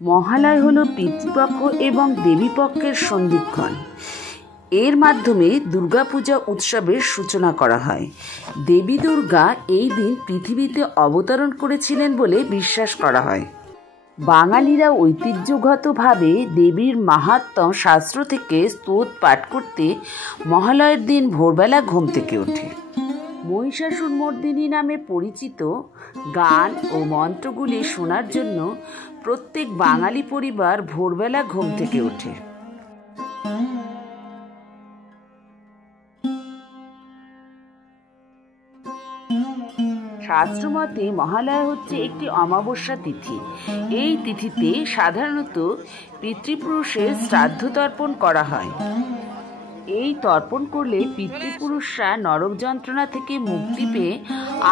মহালয় হলো পিতৃপক্ষ এবং দেবীপক্ষের সন্ধিক্ষণ। এর মাধ্যমে দুর্গাপূজা উৎসবের সূচনা করা হয়। দেবী দুর্গা এই দিন পৃথিবীতে অবতরণ করেছিলেন বলে বিশ্বাস করা হয়। বাঙালিরা ঐতিহ্যগতভাবে দেবীর মাহাত্ম্য শাস্ত্র থেকে স্তোত্র পাঠ করতে মহালয়ের দিন ভোরবেলা ঘুম থেকে ওঠে। মহিষাসুরমর্দিনী নামে পরিচিত গান ও মন্ত্রগুলি শোনার জন্য প্রত্যেক বাঙালি পরিবার ভোরবেলা ঘুম থেকে ওঠে। শাস্ত্রমতে মহালয়া হচ্ছে একটি অমাবস্যা তিথি। এই তিথিতে সাধারণত পিতৃপুরুষের শ্রাদ্ধ তর্পণ করা হয়। এই তর্পণ করলে পিতৃপুরুষরা নরক যন্ত্রণা থেকে মুক্তি পেয়ে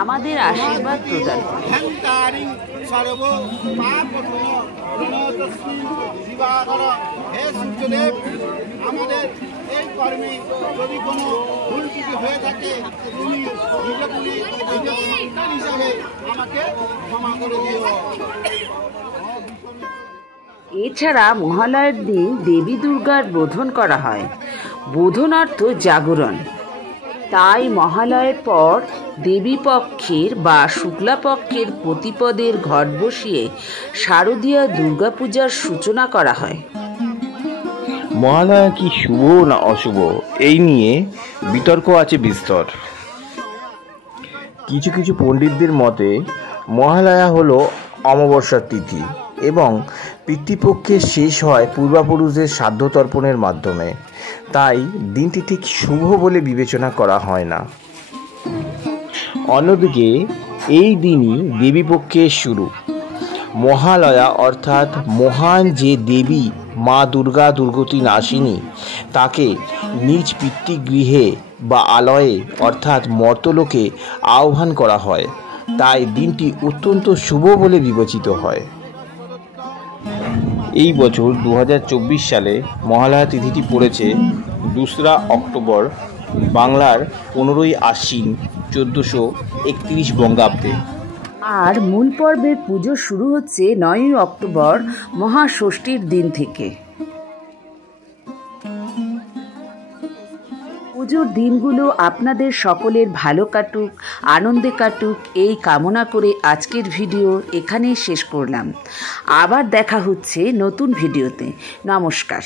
আমাদের আশীর্বাদ প্রদান করে। আমাদের এই কর্মে যদি কোনো ভুল কিছু হয়ে থাকে তুমি হিসাবে আমাকে ক্ষমা করে দিও। এছাড়া মহালয়ের দিন দেবী দুর্গার বোধন করা হয়। বোধন অর্থ জাগরণ। তাই মহালয়ের পর দেবী পক্ষের বা শুক্লাপক্ষের প্রতিপদের ঘট বসিয়ে শারদীয়া দুর্গাপূজার সূচনা করা হয়। মহালয়া কি শুভ না অশুভ, এই নিয়ে বিতর্ক আছে বিস্তর। কিছু কিছু পণ্ডিতদের মতে মহালয়া হলো অমাবস্যার তিথি এবং পিতৃপক্ষের শেষ হয় পূর্বপুরুষদের শ্রাদ্ধ তর্পণের মাধ্যমে। তাই দিনটি ঠিক শুভ বলে বিবেচনা করা হয় না। অন্যদিকে এই দিনই দেবীপক্ষের শুরু। মহালয়া অর্থাৎ মহান যে দেবী মা দুর্গা দুর্গতি নাশিনী, তাকে নিজ পিতৃগৃহে বা আলয়ে অর্থাৎ মর্তলোকে আহ্বান করা হয়। তাই দিনটি অত্যন্ত শুভ বলে বিবেচিত হয়। এই বছর 2024 সালে মহালয়া তিথিটি পড়েছে 2রা অক্টোবর, বাংলার 15ই আশ্বিন 1431 বঙ্গাব্দে। আর মূল পর্বের পুজো শুরু হচ্ছে 9ই অক্টোবর মহাষষ্ঠীর দিন থেকে। পুজোর দিনগুলো আপনাদের সকলের ভালো কাটুক, আনন্দে কাটুক, এই কামনা করে আজকের ভিডিও এখানেই শেষ করলাম। আবার দেখা হচ্ছে নতুন ভিডিওতে। নমস্কার।